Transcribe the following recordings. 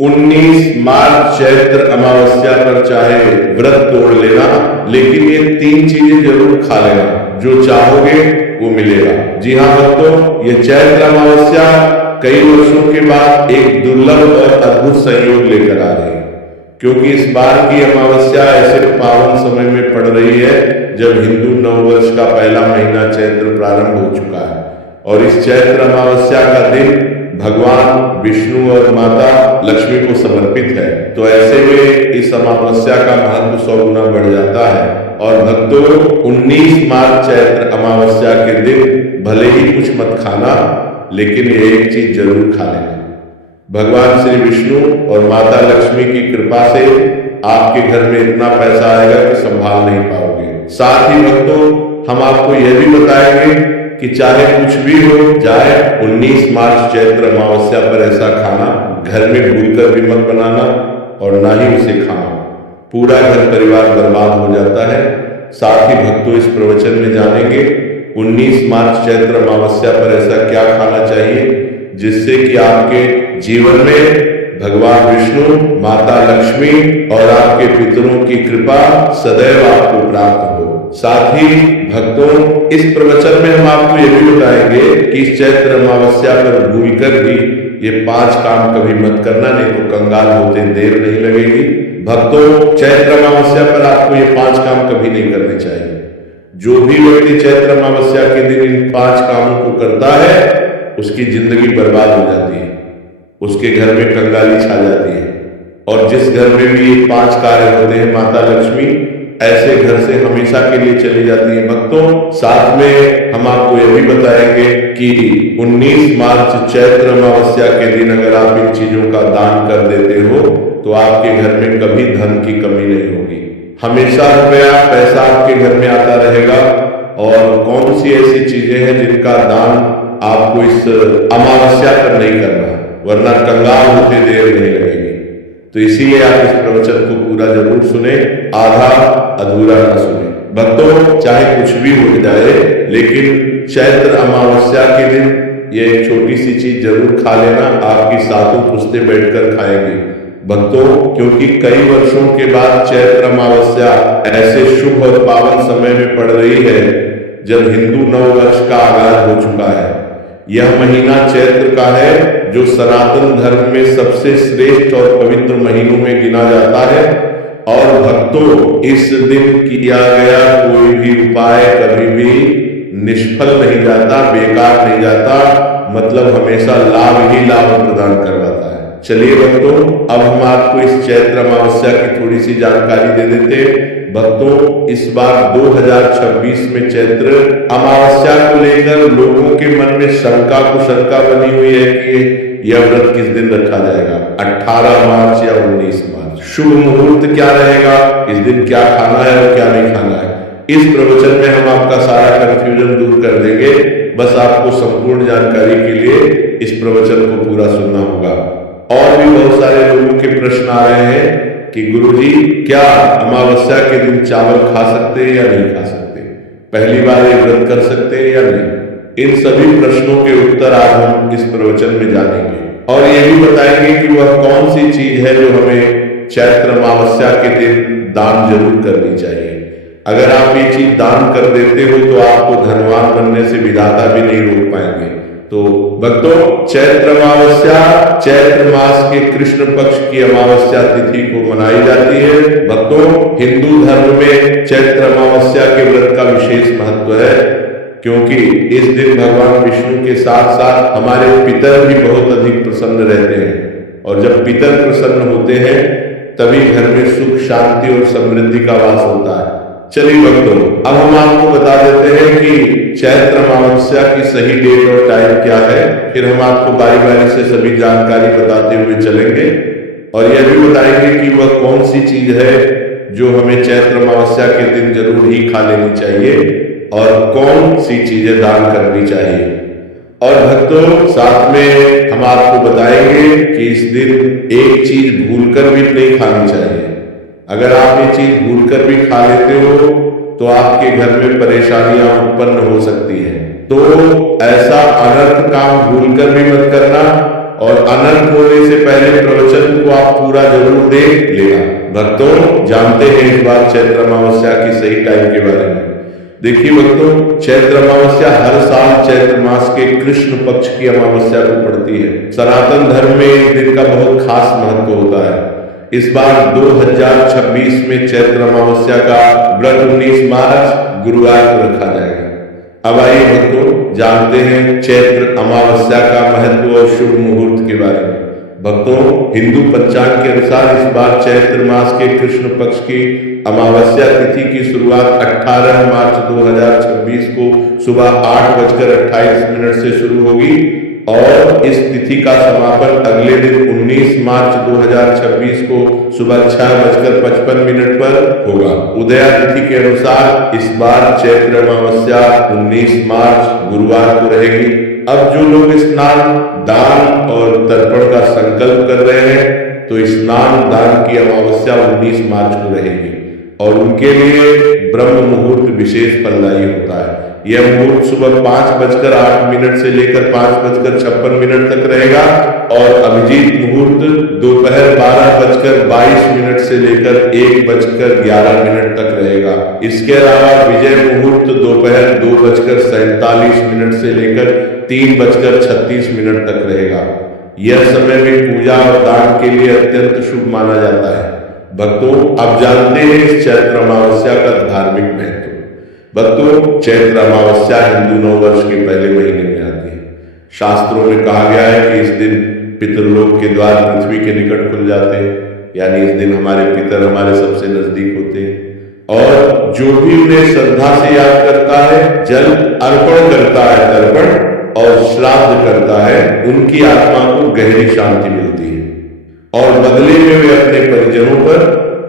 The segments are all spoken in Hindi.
19 मार्च चैत्र अमावस्या पर चाहे व्रत तोड़ लेना, लेकिन ये 3 चीजें जरूर खा लेना, जो चाहोगे वो मिलेगा। जी हाँ भक्तों, ये चैत्र अमावस्या कई वर्षों के बाद एक दुर्लभ और अद्भुत संयोग लेकर आ रही है, क्योंकि इस बार की अमावस्या ऐसे पावन समय में पड़ रही है जब हिंदू नववर्ष का पहला महीना चैत्र प्रारंभ हो चुका है। और इस चैत्र अमावस्या का दिन भगवान विष्णु और माता लक्ष्मी को समर्पित है, तो ऐसे में इस अमावस्या का महत्व 100 गुना बढ़ जाता है। और भक्तों, 19 मार्च चैत्र अमावस्या के दिन भले ही कुछ मत खाना, लेकिन ये एक चीज जरूर खा लेना। भगवान श्री विष्णु और माता लक्ष्मी की कृपा से आपके घर में इतना पैसा आएगा कि संभाल नहीं पाओगे। साथ ही भक्तों, हम आपको यह भी बताएंगे कि चाहे कुछ भी हो जाए, 19 मार्च चैत्र अमावस्या पर ऐसा खाना घर में भूलकर भी मत बनाना और ना ही उसे खाना, पूरा घर परिवार बर्बाद हो जाता है। साथ ही भक्तों, इस प्रवचन में जानेंगे 19 मार्च चैत्र अमावस्या पर ऐसा क्या खाना चाहिए जिससे कि आपके जीवन में भगवान विष्णु, माता लक्ष्मी और आपके पितरों की कृपा सदैव आपको प्राप्त हो। साथ ही भक्तों, इस प्रवचन में हम आपको यह भी बताएंगे कि इस चैत्र अमावस्या पर भूलकर भी ये 5 काम कभी मत करना, नहीं तो कंगाल होते देर नहीं लगेगी। भक्तों, चैत्र अमावस्या पर आपको ये 5 काम कभी नहीं करने चाहिए। जो भी व्यक्ति चैत्र अमावस्या के दिन इन 5 कामों को करता है, उसकी जिंदगी बर्बाद हो जाती है, उसके घर में कंगाली छा जाती है। और जिस घर में भी ये 5 कार्य होते हैं, माता लक्ष्मी ऐसे घर से हमेशा के लिए चली जाती है। भक्तों, साथ में हम आपको यह भी बताएंगे कि 19 मार्च चैत्र अमावस्या के दिन अगर आप इन चीजों का दान कर देते हो तो आपके घर में कभी धन की कमी नहीं होगी, हमेशा रुपया पैसा आपके घर में आता रहेगा। और कौन सी ऐसी चीजें हैं जिनका दान आपको इस अमावस्या पर नहीं करना, वरना कंगाल होते देर नहीं लगेगी। तो इसीलिए आप इस प्रवचन को पूरा जरूर सुने, आधा अधूरा न सुने। भक्तों, चाहे कुछ भी हो जाए, लेकिन चैत्र अमावस्या के दिन ये एक छोटी सी चीज जरूर खा लेना, आपकी सातों पुश्ते बैठकर खाएंगे। भक्तों, क्योंकि कई वर्षों के बाद चैत्र अमावस्या ऐसे शुभ और पावन समय में पड़ रही है जब हिंदू नववर्ष का आगाज हो चुका है। यह महीना चैत्र का है, जो सनातन धर्म में सबसे श्रेष्ठ और पवित्र महीनों में गिना जाता है। और भक्तों, इस दिन किया गया कोई भी उपाय कभी भी निष्फल नहीं जाता, बेकार नहीं जाता, मतलब हमेशा लाभ ही लाभ प्रदान करवाता है। चलिए भक्तों, अब हम आपको इस चैत्र अमावस्या की थोड़ी सी जानकारी दे देते हैं। भक्तों, इस बार 2026 में चैत्र अमावस्या को लेकर लोगों के मन में शंका कुशंका बनी हुई है कि यह व्रत किस दिन रखा जाएगा, 18 मार्च या 19 मार्च, शुभ मुहूर्त क्या रहेगा, इस दिन क्या खाना है और क्या नहीं खाना है। इस प्रवचन में हम आपका सारा कंफ्यूजन दूर कर देंगे। बस आपको संपूर्ण जानकारी के लिए इस प्रवचन को पूरा सुनना होगा। और भी बहुत सारे लोगों के प्रश्न आ रहे हैं कि गुरुजी, क्या अमावस्या के दिन चावल खा सकते हैं या नहीं खा सकते, पहली बार ये व्रत कर सकते हैं या नहीं। इन सभी प्रश्नों के उत्तर आज हम इस प्रवचन में जानेंगे और ये भी बताएंगे कि वह कौन सी चीज है जो हमें चैत्र अमावस्या के दिन दान जरूर करनी चाहिए। अगर आप ये चीज दान कर देते हो तो आपको धनवान बनने से विधाता भी नहीं रोक पाएंगे। तो भक्तों, चैत्र अमावस्या चैत्र मास के कृष्ण पक्ष की अमावस्या तिथि को मनाई जाती है। भक्तों, हिंदू धर्म में चैत्र अमावस्या के व्रत का विशेष महत्व है, क्योंकि इस दिन भगवान विष्णु के साथ साथ हमारे पितर भी बहुत अधिक प्रसन्न रहते हैं। और जब पितर प्रसन्न होते हैं तभी घर में सुख, शांति और समृद्धि का वास होता है। चलिए भक्तों, अब हम आपको बता देते हैं कि चैत्र अमावस्या की सही डेट और टाइम क्या है, फिर हम आपको बारी बारी से सभी जानकारी बताते हुए चलेंगे और यह भी बताएंगे कि वह कौन सी चीज है जो हमें चैत्र अमावस्या के दिन जरूर ही खा लेनी चाहिए और कौन सी चीजें दान करनी चाहिए। और भक्तों, साथ में हम आपको बताएंगे कि इस दिन एक चीज भूलकर भी नहीं खानी चाहिए। अगर आप ये चीज भूलकर भी खा लेते हो तो आपके घर में परेशानियां उत्पन्न हो सकती हैं। तो ऐसा अनर्थ काम भूलकर भी मत करना और अनंत होने से पहले प्रवचन को आप पूरा जरूर देख लेना। भक्तों, जानते हैं इस बार चैत्र अमावस्या की सही टाइम के बारे में। देखिए भक्तों, चैत्र अमावस्या हर साल चैत्र मास के कृष्ण पक्ष की अमावस्या को पड़ती है। सनातन धर्म में इस दिन का बहुत खास महत्व होता है। इस बार 2026 में चैत्र अमावस्या का व्रत 19 मार्च गुरुवार को रखा जाएगा। अब आइए भक्तों, जानते हैं चैत्र अमावस्या का महत्व और शुभ मुहूर्त के बारे में। भक्तों, हिंदू पंचांग के अनुसार इस बार चैत्र मास के कृष्ण पक्ष की अमावस्या तिथि की शुरुआत 18 मार्च 2026 को सुबह 8:28 से शुरू होगी और इस तिथि का समापन अगले दिन 19 मार्च 2026 को सुबह 6:55 पर होगा। उदया तिथि के अनुसार इस बार चैत्र अमावस्या 19 मार्च गुरुवार को रहेगी। अब जो लोग स्नान, दान और तर्पण का संकल्प कर रहे हैं तो स्नान दान की अमावस्या 19 मार्च को रहेगी और उनके लिए ब्रह्म मुहूर्त विशेष फलदायी होता है। यह मुहूर्त सुबह 5:08 से लेकर 5:56 तक रहेगा और अभिजीत मुहूर्त दोपहर 12:22 से लेकर 1:11 तक रहेगा। इसके अलावा विजय मुहूर्त दोपहर 2:47 से लेकर 3:36 तक रहेगा। यह समय भी पूजा और दान के लिए अत्यंत शुभ माना जाता है। भक्तों, अब जानते हैं इस चैत्र अमावस्या का धार्मिक महत्व। भक्तों, चैत्र अमावस्या हिंदू नववर्ष के पहले महीने में आती है। शास्त्रों में कहा गया है कि इस दिन पितृलोक के द्वार पृथ्वी के निकट खुल जाते हैं, यानी इस दिन हमारे पितर हमारे सबसे नजदीक होते हैं और जो भी उन्हें श्रद्धा से याद करता है, जल अर्पण करता है, तर्पण और श्राद्ध करता है, उनकी आत्मा को गहरी शांति मिलती है और बदले में वे अपने परिजनों पर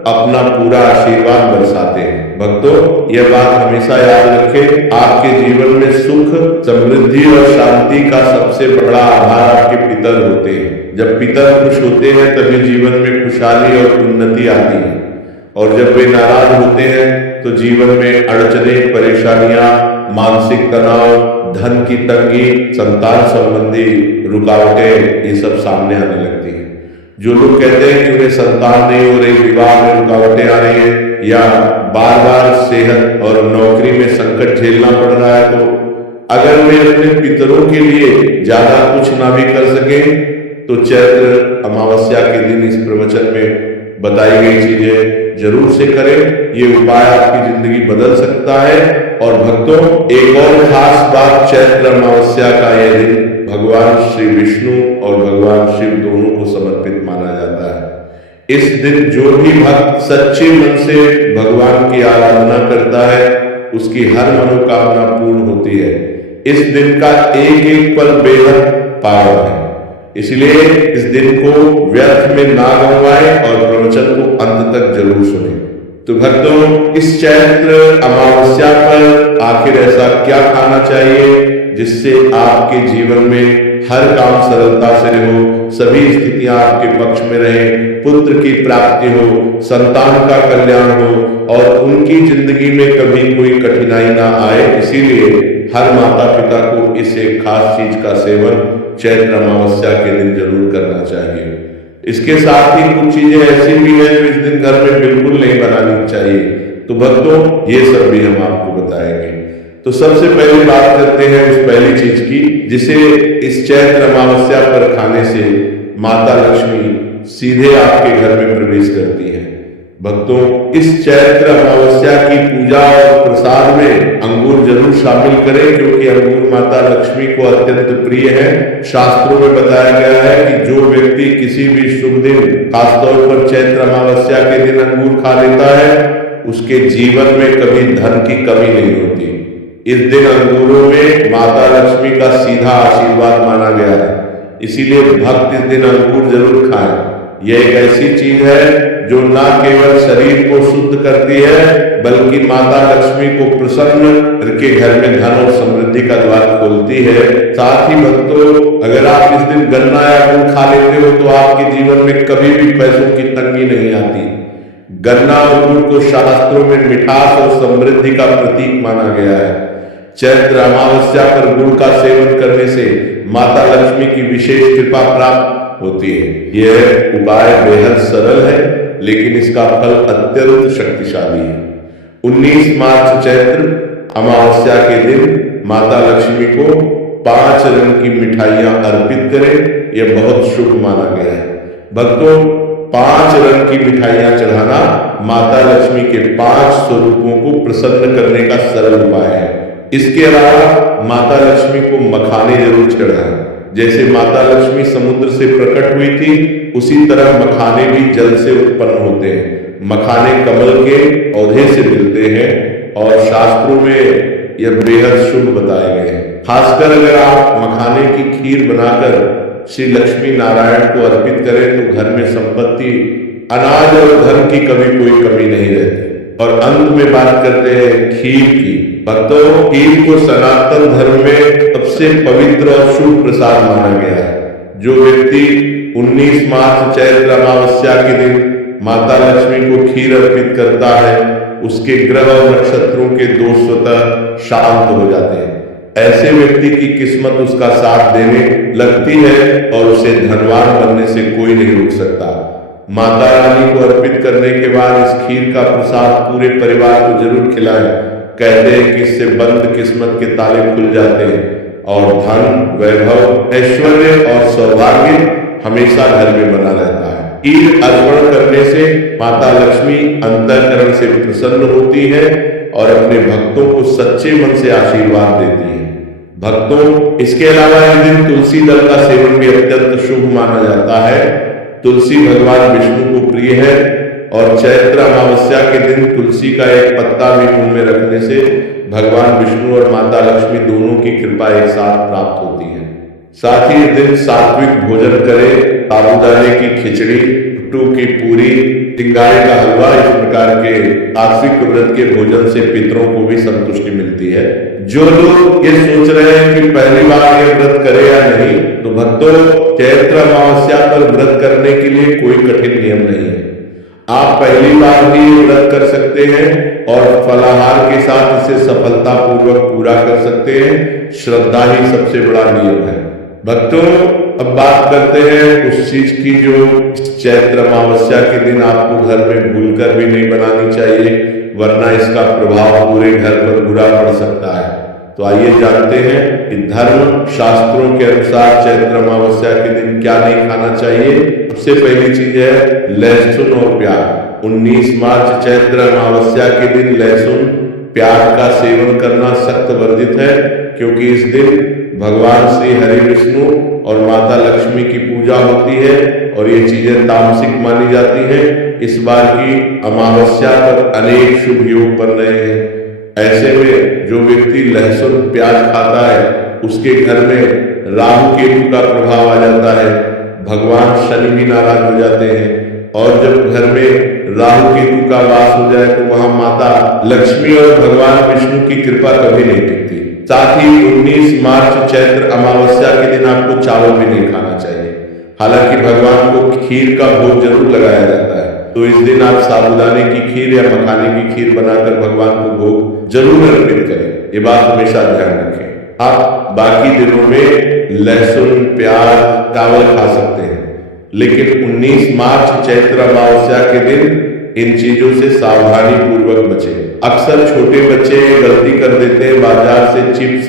अपना पूरा आशीर्वाद बरसाते हैं। भक्तों, यह बात हमेशा याद रखें, आपके जीवन में सुख, समृद्धि और शांति का सबसे बड़ा आधार आपके पितर होते हैं। जब पितर खुश होते हैं तभी जीवन में खुशहाली और उन्नति आती है और जब वे नाराज होते हैं तो जीवन में अड़चने, परेशानियां, मानसिक तनाव, धन की तंगी, संतान संबंधी रुकावटें, ये सब सामने आने लगती है। जो लोग कहते हैं कि उन्हें संतान नहीं हो रही, विवाह में रुकावटें आ रही है या बार बार सेहत और नौकरी में संकट झेलना पड़ रहा है, तो अगर वे अपने पितरों के लिए ज्यादा कुछ ना भी कर सके तो चैत्र अमावस्या के दिन इस प्रवचन में बताई गई चीजें जरूर से करें। ये उपाय आपकी जिंदगी बदल सकता है। और भक्तों, एक और खास बात, चैत्र अमावस्या का यह दिन भगवान श्री विष्णु और भगवान शिव दोनों को समर्पित माना जाता है। इस दिन जो भी भक्त सच्चे मन से भगवान की आराधना करता है उसकी हर मनोकामना पूर्ण होती है। इस दिन का एक एक पल बेहद पावन है, इसलिए इस दिन को व्यर्थ में ना गंवाएं और प्रवचन को अंत तक जरूर सुने। तो भक्तों, इस चैत्र अमावस्या पर आखिर ऐसा क्या खाना चाहिए जिससे आपके जीवन में हर काम सरलता से हो, सभी स्थितियां आपके पक्ष में रहे, पुत्र की प्राप्ति हो, संतान का कल्याण हो और उनकी जिंदगी में कभी कोई कठिनाई ना आए। इसीलिए हर माता पिता को इस एक खास चीज का सेवन चैत्र अमावस्या के दिन जरूर करना चाहिए। इसके साथ ही कुछ चीजें ऐसी भी हैं जो इस दिन घर में बिल्कुल नहीं बनानी चाहिए। तो भक्तों, ये सब भी हम आपको बताएंगे। तो सबसे पहले बात करते हैं उस पहली चीज की जिसे इस चैत्र अमावस्या पर खाने से माता लक्ष्मी सीधे आपके घर में प्रवेश करती है। भक्तों, इस चैत्र अमावस्या की पूजा और प्रसाद में अंगूर जरूर शामिल करें क्योंकि अंगूर माता लक्ष्मी को अत्यंत प्रिय है। शास्त्रों में बताया गया है कि जो व्यक्ति किसी भी शुभ दिन, खासतौर पर चैत्र अमावस्या के दिन अंगूर खा लेता है उसके जीवन में कभी धन की कमी नहीं होती। इस दिन अंगूरों में माता लक्ष्मी का सीधा आशीर्वाद माना गया है, इसीलिए भक्त इस दिन अंगूर जरूर खाएं। यह एक ऐसी चीज है जो न केवल शरीर को शुद्ध करती है बल्कि माता लक्ष्मी को प्रसन्न करके घर में धन और समृद्धि का द्वार खोलती है। साथ ही भक्तों, अगर आप इस दिन गन्ना या गुड़ खा लेते हो तो आपके जीवन में कभी भी पैसों की तंगी नहीं आती। गन्ना और गुड़ को शास्त्रों में मिठास और समृद्धि का प्रतीक माना गया है। चैत्र अमावस्या पर गुड़ का सेवन करने से माता लक्ष्मी की विशेष कृपा प्राप्त होती है। यह उपाय बेहद सरल है, लेकिन इसका फल अत्यंत शक्तिशाली है। 19 मार्च चैत्र अमावस्या के दिन माता लक्ष्मी को 5 रंग की मिठाइयां अर्पित करें, यह बहुत शुभ माना गया है। भक्तों, 5 रंग की मिठाइयां चढ़ाना माता लक्ष्मी के 5 स्वरूपों को प्रसन्न करने का सरल उपाय है। इसके अलावा माता लक्ष्मी को मखाने जरूर चढ़ाएं। जैसे माता लक्ष्मी समुद्र से प्रकट हुई थी, उसी तरह मखाने भी जल से उत्पन्न होते हैं। मखाने कमल के पौधे से मिलते हैं और शास्त्रों में यह बेहद शुभ बताए गए हैं। खासकर अगर आप मखाने की खीर बनाकर श्री लक्ष्मी नारायण को अर्पित करें तो घर में संपत्ति, अनाज और धन की कभी कोई कमी नहीं रहती। और अंत में बात करते हैं खीर की। भक्तों, खीर को सनातन धर्म में सबसे पवित्र और शुभ प्रसाद माना गया है। जो व्यक्ति 19 मार्च चैत्र अमावस्या के दिन माता लक्ष्मी को खीर अर्पित करता है, उसके ग्रह और नक्षत्रों के दोष स्वतः शांत हो जाते हैं। ऐसे व्यक्ति की किस्मत उसका साथ देने लगती है और उसे धनवान बनने से कोई नहीं रोक सकता। माता रानी को अर्पित करने के बाद इस खीर का प्रसाद पूरे परिवार को जरूर खिलाएं। कहते हैं कि इससे बंद किस्मत के ताले खुल जाते हैं और धन, वैभव, ऐश्वर्य और सौभाग्य हमेशा घर में बना रहता है। खीर अर्पण करने से माता लक्ष्मी अंतःकरण से प्रसन्न होती है और अपने भक्तों को सच्चे मन से आशीर्वाद देती है। भक्तों, इसके अलावा इस दिन तुलसी दल का सेवन भी अत्यंत शुभ माना जाता है। तुलसी भगवान विष्णु को प्रिय है और चैत्र अमावस्या के दिन तुलसी का एक पत्ता भी मुंह में रखने से भगवान विष्णु और माता लक्ष्मी दोनों की कृपा एक साथ प्राप्त होती है। साथ ही इस दिन सात्विक भोजन करें। साबूदाने की खिचड़ी, टू की पूरी, टिंगारे का हलवा, इस प्रकार के सात्विक व्रत के भोजन से पितरों को भी संतुष्टि मिलती है। जो लोग ये सोच रहे हैं कि पहली बार ये व्रत करे या नहीं, तो भक्तों, चैत्र अमावस्या पर व्रत करने के लिए कोई कठिन नियम नहीं है। आप पहली बार भी व्रत कर सकते हैं और फलाहार के साथ इसे सफलतापूर्वक पूरा कर सकते हैं। श्रद्धा ही सबसे बड़ा नियम है। भक्तों, अब बात करते हैं उस चीज की जो चैत्र अमावस्या के दिन आपको घर में भूलकर भी नहीं बनानी चाहिए, वरना इसका प्रभाव पूरे घर पर बुरा पड़ सकता है। तो आइए जानते हैं कि धर्म शास्त्रों के अनुसार चैत्र अमावस्या के दिन क्या नहीं खाना चाहिए। सबसे पहली चीज है लहसुन और प्याज। 19 मार्च चैत्र अमावस्या के दिन लहसुन, प्याज का सेवन करना सख्त वर्जित है, क्योंकि इस दिन भगवान श्री हरि विष्णु और माता लक्ष्मी की पूजा होती है और ये चीजें तामसिक मानी जाती हैं। इस बार की अमावस्या पर अनेक शुभ योग बन रहे हैं। ऐसे में जो व्यक्ति लहसुन प्याज खाता है, उसके घर में राहु केतु का प्रभाव आ जाता है। भगवान शनि भी नाराज हो जाते हैं और जब घर में राहु केतु का वास हो जाए तो वहां माता लक्ष्मी और भगवान विष्णु की कृपा कभी नहीं टिकती। साथ ही 19 मार्च चैत्र अमावस्या के दिन आपको चावल भी नहीं खाना चाहिए। हालांकि भगवान को खीर का भोग जरूर लगाया जाता है, तो इस दिन आप साबूदाने की खीर या मखाने की खीर बनाकर भगवान को भोग जरूर अर्पित करें। ये बात हमेशा ध्यान रखें। आप बाकी दिनों में लहसुन, प्याज, चावल खा सकते हैं, लेकिन 19 मार्च चैत्र अमावस्या के दिन इन चीजों से सावधानी पूर्वक बचें। अक्सर छोटे बच्चे गलती कर देते हैं, बाजार से चिप्स,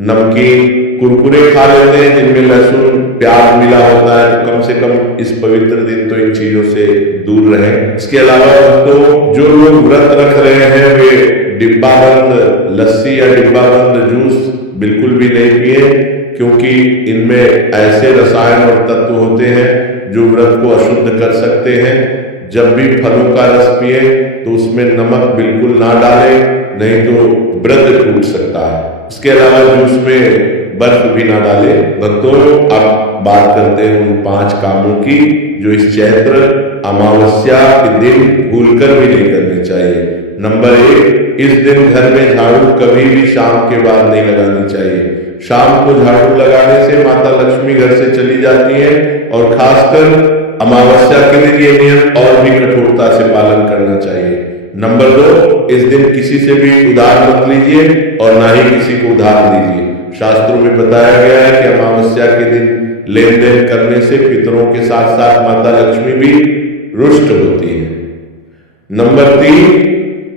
नमकीन, कुरकुरे खा लेते हैं जिनमें लहसुन प्याज मिला होता है। तो कम से कम इस पवित्र दिन तो इन चीजों से दूर रहें। इसके अलावा तो जो लोग व्रत रख रहे हैं वे डिब्बाबंद लस्सी या डिब्बाबंद जूस बिल्कुल भी नहीं पिए, क्योंकि इनमें ऐसे रसायन और तत्व होते हैं जो व्रत को अशुद्ध कर सकते हैं। जब भी फलों का रस पिए तो उसमें नमक बिल्कुल ना डालें, नहीं तो व्रत टूट सकता है। इसके अलावा जूस में बर्फ भी ना डालें। भक्तों, अब बात करते हैं उन 5 कामों की जो इस चैत्र अमावस्या के दिन भूलकर भी नहीं करनी चाहिए। नंबर 1, इस दिन घर में झाड़ू कभी भी शाम के बाद नहीं लगानी चाहिए। शाम को झाड़ू लगाने से माता लक्ष्मी घर से चली जाती है और खासकर अमावस्या के दिन ये नियम और भी कठोरता से पालन करना चाहिए। नंबर 2, इस दिन किसी से भी उधार मत लीजिए और ना ही किसी को उधार दीजिए। शास्त्रों में बताया गया है कि अमावस्या के दिन लेन देन करने से पितरों के साथ साथ माता लक्ष्मी भी रुष्ट होती है। नंबर 3,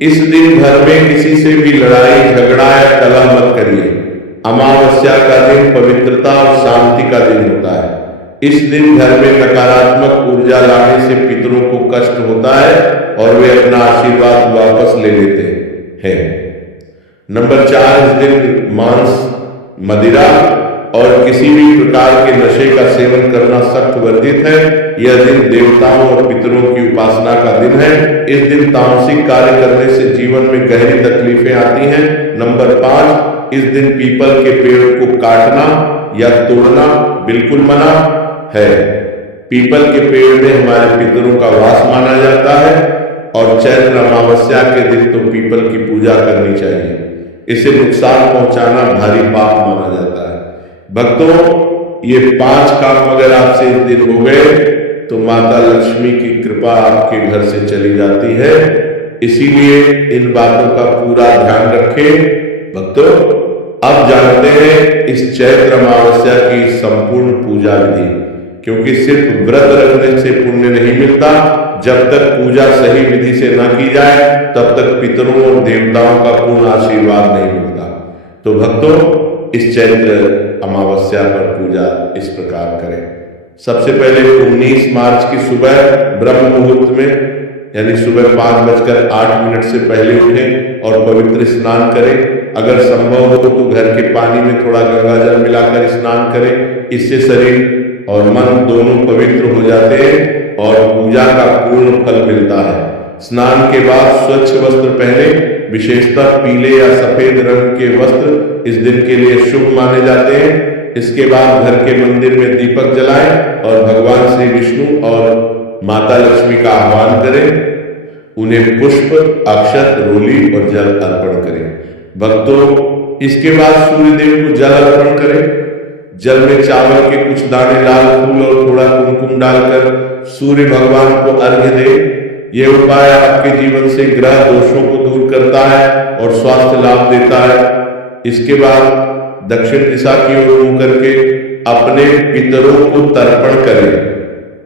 इस दिन घर में किसी से भी लड़ाई झगड़ा या कलह मत करिए। अमावस्या का दिन पवित्रता और शांति का दिन होता है। इस दिन घर में नकारात्मक ऊर्जा लाने से पितरों को कष्ट होता है और वे अपना आशीर्वाद वापस ले लेते हैं। नंबर 4, इस दिन मांस, मदिरा और किसी भी प्रकार के नशे का सेवन करना सख्त वर्जित है। यह दिन देवताओं और पितरों की उपासना का दिन है। इस दिन तामसिक कार्य करने से जीवन में गहरी तकलीफें आती हैं। नंबर 5, इस दिन पीपल के पेड़ को काटना या तोड़ना बिल्कुल मना है। पीपल के पेड़ में हमारे पितरों का वास माना जाता है और चैत्र अमावस्या के दिन तो पीपल की पूजा करनी चाहिए। इसे नुकसान पहुंचाना भारी पाप माना जाता है। भक्तों, ये 5 काम अगर आपसे इस दिन हो गए तो माता लक्ष्मी की कृपा आपके घर से चली जाती है। इसीलिए इन बातों का पूरा ध्यान रखें। भक्तों, अब जानते हैं इस चैत्र अमावस्या की संपूर्ण पूजा विधि, क्योंकि सिर्फ व्रत रखने से पुण्य नहीं मिलता। जब तक पूजा सही विधि से न की जाए तब तक पितरों और देवताओं का पूर्ण आशीर्वाद नहीं मिलता। तो भक्तों, इस चैत्र अमावस्या पर पूजा इस प्रकार करें। सबसे पहले 19 मार्च की सुबह ब्रह्म मुहूर्त में, यानी सुबह 5:08 से पहले उठें और पवित्र स्नान करें। अगर संभव हो तो घर के पानी में थोड़ा गंगा जल मिलाकर स्नान करें। इससे शरीर और मन दोनों पवित्र हो जाते हैं और पूजा का पूर्ण फल मिलता है। स्नान के बाद स्वच्छ वस्त्र पहने। विशेषतः पीले या सफेद रंग के वस्त्र इस दिन के लिए शुभ माने जाते हैं। इसके बाद घर के मंदिर में दीपक जलाएं और भगवान श्री विष्णु और माता लक्ष्मी का आह्वान करें। उन्हें पुष्प, अक्षत, रोली और जल अर्पण करें। भक्तों, इसके बाद सूर्य देव को जल अर्पण करें। जल में चावल के कुछ दाने, लाल फूल और थोड़ा कुमकुम डालकर सूर्य भगवान को अर्घ्य दें। यह उपाय आपके जीवन से ग्रह दोषों को दूर करता है और स्वास्थ्य लाभ देता है। इसके बाद दक्षिण दिशा की ओर मुंह करके अपने पितरों को तर्पण करें।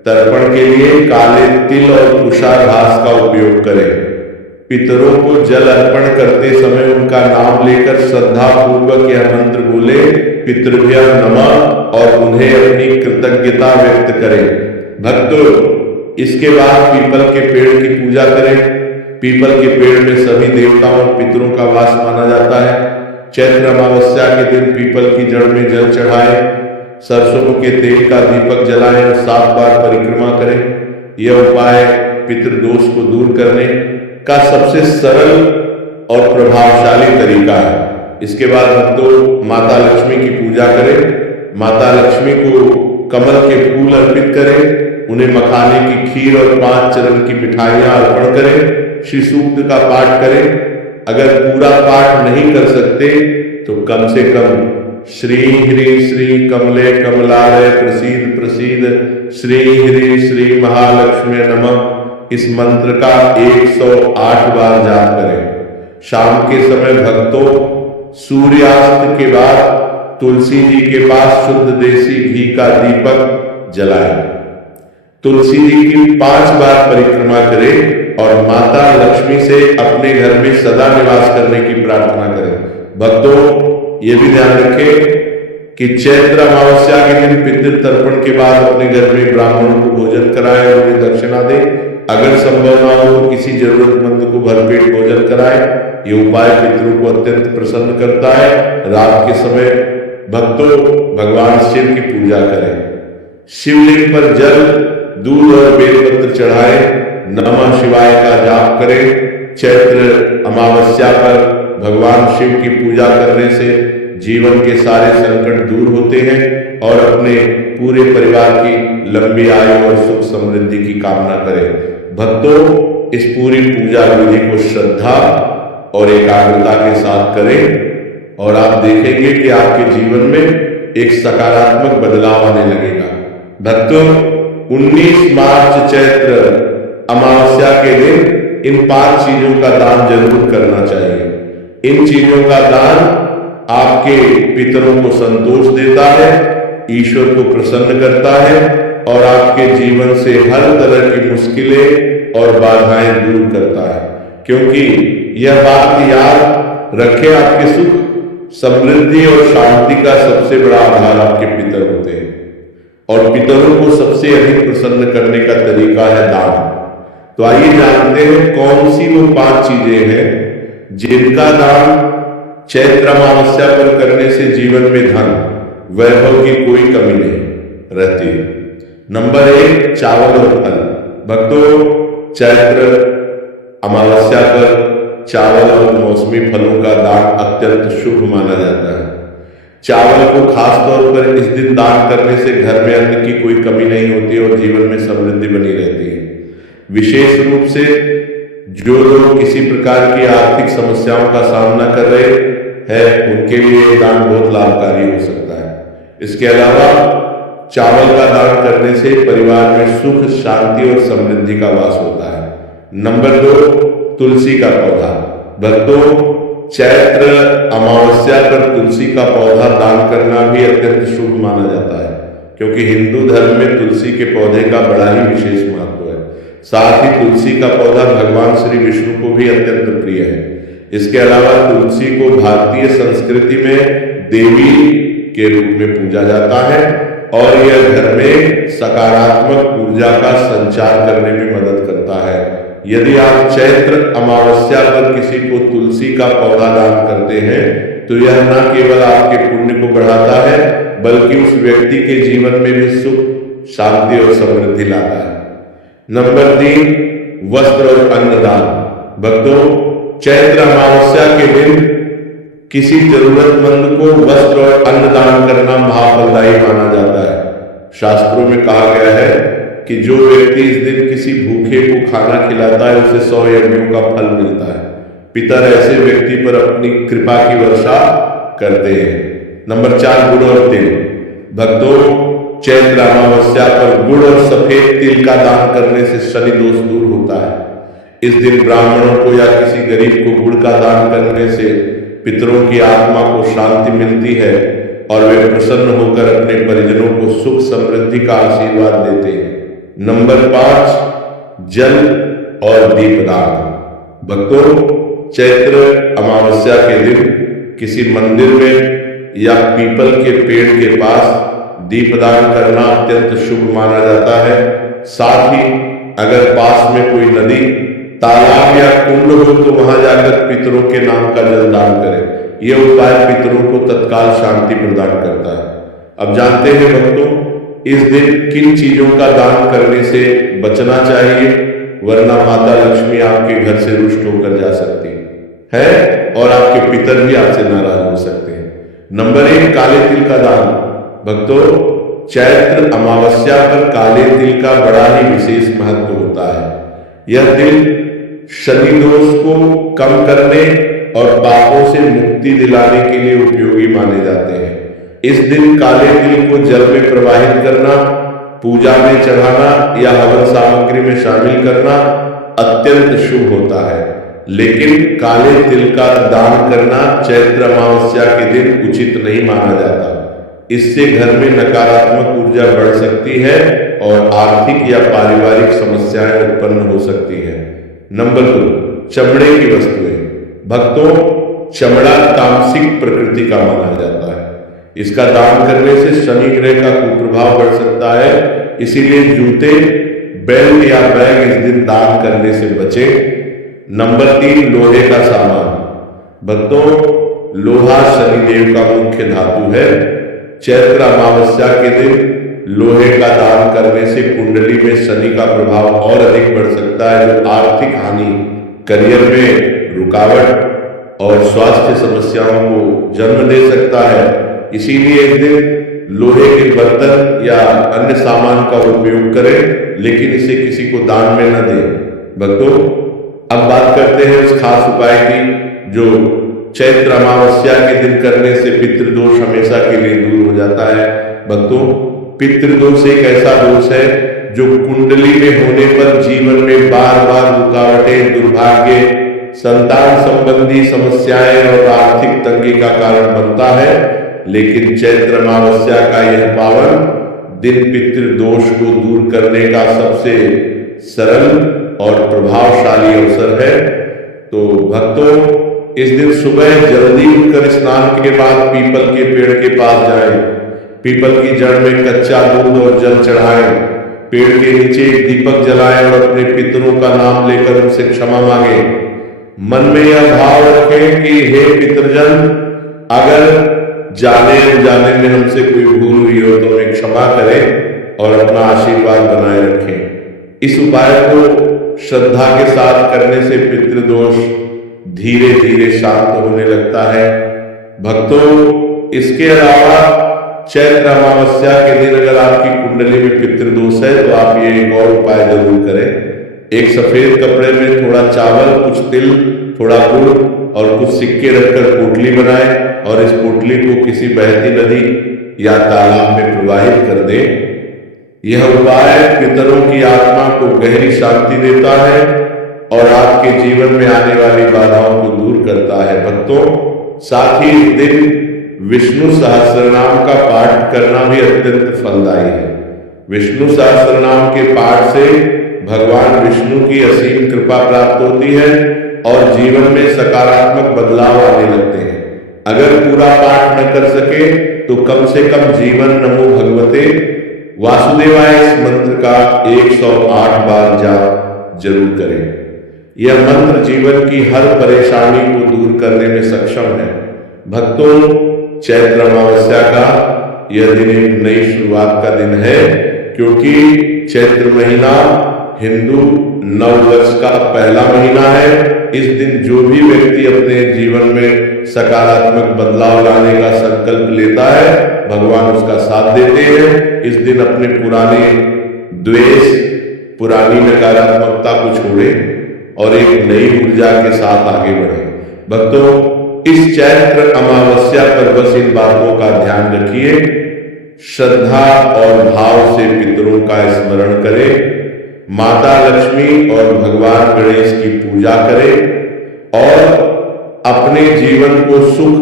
तर्पण के लिए काले तिल और कुशा घास का उपयोग करें। पितरों को जल अर्पण करते समय उनका नाम लेकर श्रद्धा पूर्वक यह मंत्र बोले, पितृभ्यः नमः, और उन्हें अपनी कृतज्ञता व्यक्त करें। भक्तों, इसके बाद पीपल के पेड़ की पूजा करें। पीपल के पेड़ में सभी देवताओं और पितरों का वास माना जाता है। चैत्र अमावस्या के दिन पीपल की जड़ में जल चढ़ाएं, सरसों के तेल का दीपक जलाएं और 7 बार परिक्रमा करें। यह उपाय पितृदोष को दूर करने का सबसे सरल और प्रभावशाली तरीका है। इसके बाद भक्तों, माता लक्ष्मी की पूजा करें। माता लक्ष्मी को कमल के फूल अर्पित करें। उन्हें मखाने की खीर और 5 चरण की मिठाइयां अर्पण करें। श्री सूक्त का पाठ करें। अगर पूरा पाठ नहीं कर सकते तो कम से कम श्री ह्री श्री कमले कमलालय प्रसीद प्रसीद श्री ह्री श्री महालक्ष्मी नमः, इस मंत्र का 108 बार जाप करें। शाम के समय भक्तों, सूर्यास्त के बाद तुलसी जी के पास शुद्ध देसी घी का दीपक जलाएं। तुलसी जी की 5 बार परिक्रमा करें और माता लक्ष्मी से अपने घर में सदा निवास करने की प्रार्थना करें। भक्तों, ये भी ध्यान रखें कि चैत्र अमावस्या के दिन पितृ तर्पण के बाद अपने घर में ब्राह्मणों को भोजन कराएं और उन्हें दक्षिणा दें। अगर संभव ना हो तो किसी जरूरतमंद को भरपेट भोजन कराएं। ये उपाय पितरों को अत्यंत प्रसन्न करता है। रात के समय भक्तों, भगवान शिव की पूजा करें। शिवलिंग पर जल, दूध और बेलपत्र चढ़ाएं। नमः शिवाय का जाप करें। चैत्र अमावस्या पर भगवान शिव की पूजा करने से जीवन के सारे संकट दूर होते हैं और अपने पूरे परिवार की लंबी आयु और सुख समृद्धि की कामना करें। भक्तों, इस पूरी पूजा विधि को श्रद्धा और एकाग्रता के साथ करें और आप देखेंगे कि आपके जीवन में एक सकारात्मक बदलाव आने लगेगा। भक्तों, 19 मार्च चैत्र अमावस्या के दिन इन 5 चीजों का दान जरूर करना चाहिए। इन चीजों का दान आपके पितरों को संतोष देता है, ईश्वर को प्रसन्न करता है और आपके जीवन से हर तरह की मुश्किलें और बाधाएं दूर करता है। क्योंकि यह बात याद रखें, आपके सुख, समृद्धि और शांति का सबसे बड़ा आधार आपके पितर होते हैं और पितरों को सबसे अधिक प्रसन्न करने का तरीका है दान। तो आइए जानते हैं कौन सी वो 5 चीजें हैं जिनका दान चैत्र अमावस्या पर करने से जीवन में धन वैभव की कोई कमी नहीं रहती। नंबर 1, चावल और फल। भक्तों, चैत्र अमावस्या पर चावल और मौसमी फलों का दान अत्यंत शुभ माना जाता है। चावल को खास तौर पर इस दिन दान करने से घर में अन्न की कोई कमी नहीं होती और जीवन में समृद्धि बनी रहती है। विशेष रूप से जो लोग किसी प्रकार की आर्थिक समस्याओं का सामना कर रहे हैं उनके लिए ये दान बहुत लाभकारी हो सकता है। इसके अलावा चावल का दान करने से परिवार में सुख, शांति और समृद्धि का वास होता है। नंबर 2, तुलसी का पौधा। भक्तों, चैत्र अमावस्या पर तुलसी का पौधा दान करना भी अत्यंत शुभ माना जाता है, क्योंकि हिंदू धर्म में तुलसी के पौधे का बड़ा ही विशेष महत्व है। साथ ही तुलसी का पौधा भगवान श्री विष्णु को भी अत्यंत प्रिय है। इसके अलावा तुलसी को भारतीय संस्कृति में देवी के रूप में पूजा जाता है और यह घर में सकारात्मक ऊर्जा का संचार करने में मदद करता है। यदि आप चैत्र अमावस्या पर किसी को तुलसी का पौधा दान करते हैं तो यह न केवल आपके पुण्य को बढ़ाता है बल्कि उस व्यक्ति के जीवन में भी सुख, शांति और समृद्धि लाता है। नंबर 3, वस्त्र और अन्नदान। भक्तों, चैत्र अमावस्या के दिन किसी जरूरतमंद को वस्त्र और अन्नदान करना महाफलदायी माना जाता है। शास्त्रों में कहा गया है कि जो व्यक्ति इस दिन किसी भूखे को खाना खिलाता है उसे 100 यज्ञों का फल मिलता है। पितर ऐसे व्यक्ति पर अपनी कृपा की वर्षा करते हैं। नंबर 4, गुड़ और तिल। भक्तों, चैत्र अमावस्या पर गुड़ और सफेद तिल का दान करने से शनि दोष दूर होता है। इस दिन ब्राह्मणों को या किसी गरीब को गुड़ का दान करने से पितरों की आत्मा को शांति मिलती है और वे प्रसन्न होकर अपने परिजनों को सुख समृद्धि का आशीर्वाद देते हैं। नंबर 5, जल और दीपदान। भक्तों, चैत्र अमावस्या के दिन किसी मंदिर में या पीपल के पेड़ के पास दीपदान करना अत्यंत शुभ माना जाता है। साथ ही अगर पास में कोई नदी, तालाब या कुंड हो तो वहां जाकर पितरों के नाम का जल दान करें। यह उपाय पितरों को तत्काल शांति प्रदान करता है। अब जानते हैं भक्तों, इस दिन किन चीजों का दान करने से बचना चाहिए, वरना माता लक्ष्मी आपके घर से रुष्ट होकर जा सकती है और आपके पितर भी आपसे नाराज हो सकते हैं। नंबर 1, काले तिल का दान। भक्तों, चैत्र अमावस्या पर काले तिल का बड़ा ही विशेष महत्व होता है। यह तिल शनि दोष को कम करने और पापों से मुक्ति दिलाने के लिए उपयोगी माने जाते हैं। इस दिन काले तिल को जल में प्रवाहित करना, पूजा में चढ़ाना या हवन सामग्री में शामिल करना अत्यंत शुभ होता है। लेकिन काले तिल का दान करना चैत्र अमावस्या के दिन उचित नहीं माना जाता। इससे घर में नकारात्मक ऊर्जा बढ़ सकती है और आर्थिक या पारिवारिक समस्याएं उत्पन्न हो सकती हैं। नंबर 2, चमड़े की वस्तुएं। भक्तों, चमड़ा तामसिक प्रकृति का माना जाता है। इसका दान करने से शनि ग्रह का कुप्रभाव बढ़ सकता है। इसीलिए जूते, बेल्ट या बैग इस दिन दान करने से बचें। नंबर 3, लोहे का सामान। भक्तों, लोहा शनिदेव का मुख्य धातु है। चैत्र अमावस्या के दिन लोहे का दान करने से कुंडली में शनि का प्रभाव और अधिक बढ़ सकता है, जो आर्थिक हानि, करियर में रुकावट और स्वास्थ्य समस्याओं को जन्म दे सकता है। इसीलिए इस दिन लोहे के बर्तन या अन्य सामान का उपयोग करें, लेकिन इसे किसी को दान में न दें। भक्तों, अब बात करते हैं उस खास उपाय की जो चैत्र अमावस्या के दिन करने से पितृदोष हमेशा के लिए दूर हो जाता है। भक्तों, पितृदोष एक ऐसा दोष है जो कुंडली में होने पर जीवन में बार बार रुकावटें, दुर्भाग्य, संतान संबंधी समस्याएं और आर्थिक तंगी का कारण बनता है। लेकिन चैत्र अमावस्या का यह पावन दिन पितृदोष को दूर करने का सबसे सरल और प्रभावशाली अवसर है। तो भक्तों, इस दिन सुबह जल्दी उठकर स्नान के बाद पीपल के पेड़ के पास जाएं, पीपल की जड़ में कच्चा दूध और जल चढ़ाएं, पेड़ के नीचे एक दीपक जलाएं और अपने पितरों का नाम लेकर उनसे क्षमा मांगें। मन में यह भाव रखें कि हे पितरजन, अगर जाने अनजाने में हमसे कोई भूल हुई हो तो हमें क्षमा करें और अपना आशीर्वाद बनाए रखें। इस उपाय को श्रद्धा के साथ करने से पितृदोष धीरे धीरे शांत होने लगता है। भक्तों, इसके अलावा चैत्र अमावस्या के दिन अगर आपकी कुंडली में पितृदोष है तो आप ये एक और उपाय जरूर करें। एक सफेद कपड़े में थोड़ा चावल, कुछ तिल, थोड़ा गुड़ और कुछ सिक्के रखकर पोटली बनाएं और इस पोटली को किसी बहती नदी या तालाब में प्रवाहित कर दें। यह उपाय पितरों की आत्मा को गहरी शांति देता है और आपके जीवन में आने वाली बाधाओं को दूर करता है। भक्तों, साथ ही इस दिन विष्णु सहस्त्रनाम का पाठ करना भी अत्यंत फलदायी है। विष्णु सहस्त्रनाम के पाठ से भगवान विष्णु की असीम कृपा प्राप्त होती है और जीवन में सकारात्मक बदलाव आने लगते हैं। अगर पूरा पाठ न कर सके तो कम से कम जीवन नमो भगवते वासुदेवाय इस मंत्र का 108 बार जाप जरूर करें। यह मंत्र जीवन की हर परेशानी को दूर करने में सक्षम है। भक्तों, चैत्र अमावस्या का यह दिन एक नई शुरुआत का दिन है, क्योंकि चैत्र महीना हिंदू नववर्ष का पहला महीना है। इस दिन जो भी व्यक्ति अपने जीवन में सकारात्मक बदलाव लाने का संकल्प लेता है, भगवान उसका साथ देते हैं। इस दिन अपने पुराने द्वेष, पुरानी नकारात्मकता को छोड़े और एक नई ऊर्जा के साथ आगे बढ़े। भक्तों, इस चैत्र अमावस्या पर बस इन बातों का ध्यान रखिए। श्रद्धा और भाव से पितरों का स्मरण करें, माता लक्ष्मी और भगवान गणेश की पूजा करें और अपने जीवन को सुख,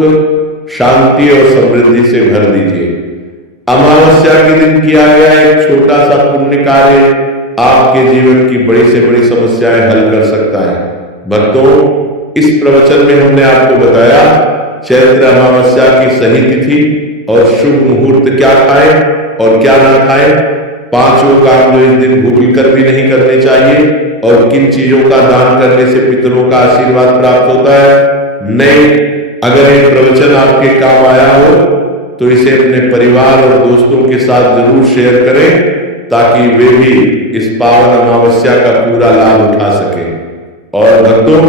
शांति और समृद्धि से भर दीजिए। अमावस्या के दिन किया गया एक छोटा सा पुण्य कार्य आपके जीवन की बड़ी से बड़ी समस्याएं हल कर सकता है। भक्तों, इस प्रवचन में हमने आपको बताया चैत्र अमावस्या की सही तिथि और शुभ मुहूर्त क्या खाएं और क्या ना खाएं, 5 काम जो इस दिन भूल कर भी नहीं करने चाहिए और किन चीजों का दान करने से पितरों का आशीर्वाद प्राप्त होता है। नहीं, अगर ये प्रवचन आपके काम आया हो तो इसे अपने परिवार और दोस्तों के साथ जरूर शेयर करें, ताकि वे भी इस पावन अमावस्या का पूरा लाभ उठा सकें। और भक्तों,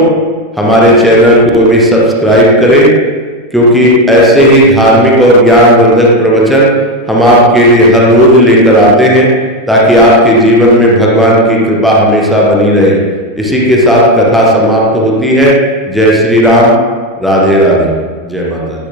हमारे चैनल को भी सब्सक्राइब करें, क्योंकि ऐसे ही धार्मिक और ज्ञानवर्धक प्रवचन हम आपके लिए हर रोज लेकर आते हैं, ताकि आपके जीवन में भगवान की कृपा हमेशा बनी रहे। इसी के साथ कथा समाप्त होती है। जय श्री राम, राधे राधे, जय माता दी।